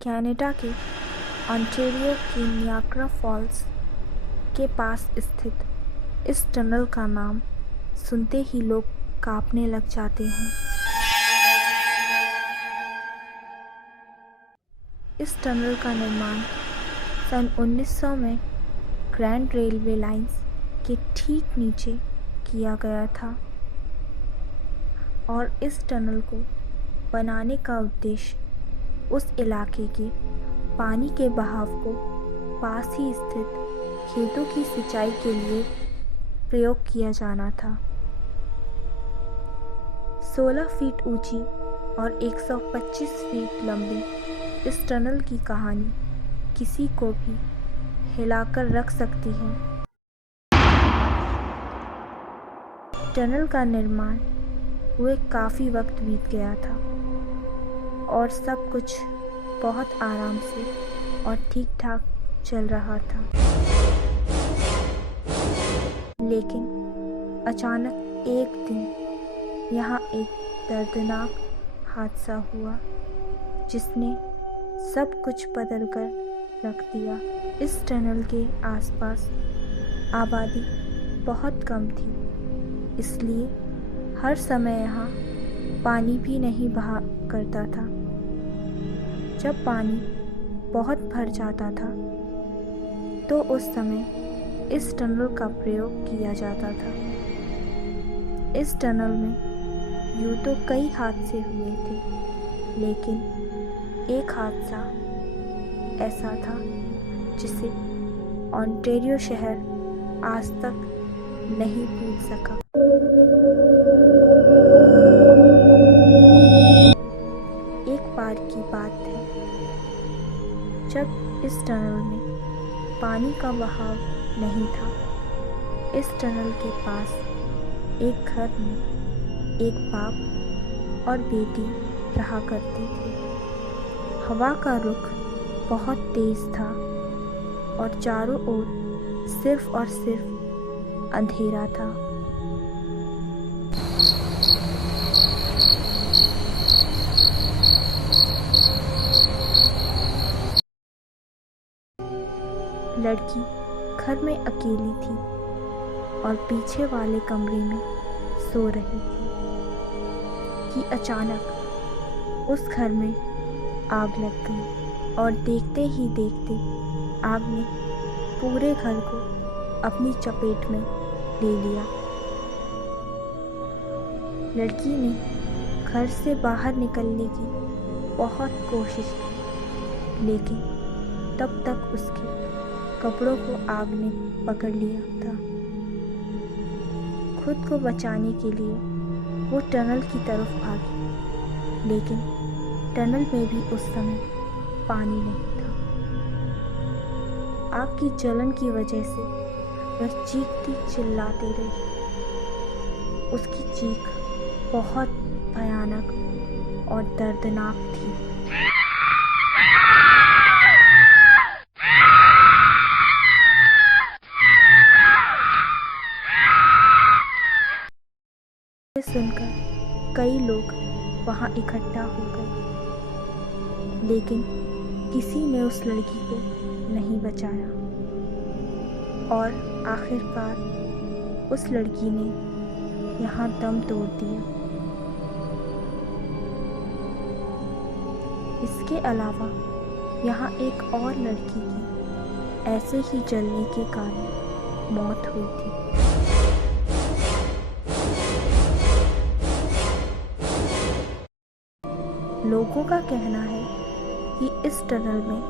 Canada के Ontario के Niagara Falls के पास स्थित इस टनल का नाम सुनते ही लोग कांपने लग जाते हैं। इस टनल का निर्माण सन 1900 में ग्रैंड रेलवे लाइंस के ठीक नीचे किया गया था और इस टनल को बनाने का उद्देश्य उस इलाके के पानी के बहाव को पास ही स्थित खेतों की सिंचाई के लिए प्रयोग किया जाना था। 16 फीट ऊंची और 125 फीट लंबी इस टनल की कहानी किसी को भी हिलाकर रख सकती है। टनल का निर्माण हुए काफ़ी वक्त बीत गया था और सब कुछ बहुत आराम से और ठीक ठाक चल रहा था, लेकिन अचानक एक दिन यहाँ एक दर्दनाक हादसा हुआ जिसने सब कुछ बदल कर रख दिया। इस टनल के आसपास आबादी बहुत कम थी, इसलिए हर समय यहाँ पानी भी नहीं बहा करता था। जब पानी बहुत भर जाता था तो उस समय इस टनल का प्रयोग किया जाता था। इस टनल में यूँ तो कई हादसे हुए थे, लेकिन एक हादसा ऐसा था जिसे ओंटारियो शहर आज तक नहीं भूल सका। एक बार की बात है जब इस टनल में पानी का बहाव नहीं था। इस टनल के पास एक घर में एक बाप और बेटी रहा करते थे। हवा का रुख बहुत तेज था और चारों ओर सिर्फ और सिर्फ अंधेरा था। लड़की घर में अकेली थी और पीछे वाले कमरे में सो रही थी कि अचानक उस घर में आग लग गई और देखते ही देखते आग ने पूरे घर को अपनी चपेट में ले लिया। लड़की ने घर से बाहर निकलने की बहुत कोशिश की, लेकिन तब तक उसके कपड़ों को आग ने पकड़ लिया था। खुद को बचाने के लिए वो टनल की तरफ भागी, लेकिन टनल में भी उस समय पानी नहीं था। आग की जलन की वजह से वह चीखती चिल्लाती रही। उसकी चीख बहुत भयानक और दर्दनाक थी। सुनकर कई लोग वहां इकट्ठा हो गए, लेकिन किसी ने उस लड़की को नहीं बचाया और आखिरकार उस लड़की ने यहाँ दम तोड़ दिया। इसके अलावा यहाँ एक और लड़की की ऐसे ही जलने के कारण मौत हुई थी। लोगों का कहना है कि इस टनल में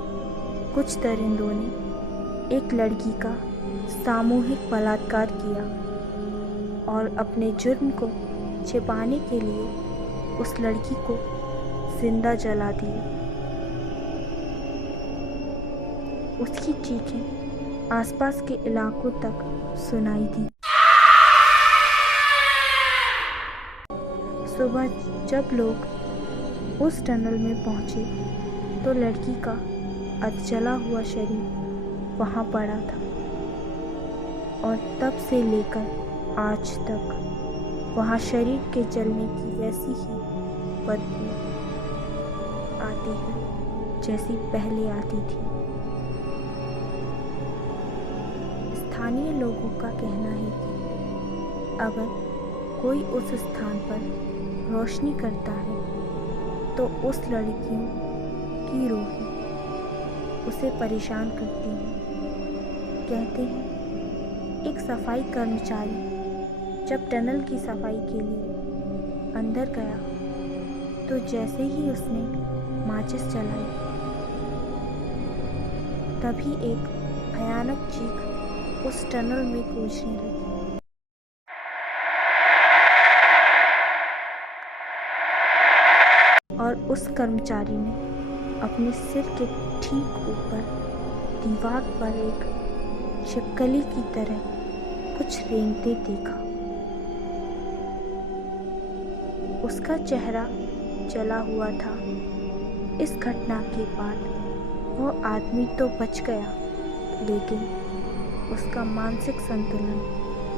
कुछ दरिंदों ने एक लड़की का सामूहिक बलात्कार किया और अपने जुर्म को छिपाने के लिए उस लड़की को जिंदा जला दिया। उसकी चीखें आसपास के इलाकों तक सुनाई दी। सुबह जब लोग उस टनल में पहुंचे तो लड़की का अधजला हुआ शरीर वहां पड़ा था और तब से लेकर आज तक वहां शरीर के जलने की वैसी ही बदबू आती है। जैसी पहले आती थी। स्थानीय लोगों का कहना है कि अगर कोई उस स्थान पर रोशनी करता है तो उस लड़कियों की रूहें उसे परेशान करती हैं। कहते हैं एक सफाई कर्मचारी जब टनल की सफाई के लिए अंदर गया तो जैसे ही उसने माचिस जलाई तभी एक भयानक चीख उस टनल में गूंजने लगी। और उस कर्मचारी ने अपने सिर के ठीक ऊपर दीवार पर एक छिपकली की तरह कुछ रेंगते देखा। उसका चेहरा जला हुआ था। इस घटना के बाद वह आदमी तो बच गया, लेकिन उसका मानसिक संतुलन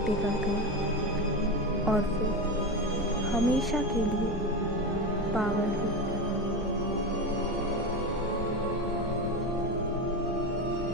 बिगड़ गया और वो हमेशा के लिए पागल हो गया।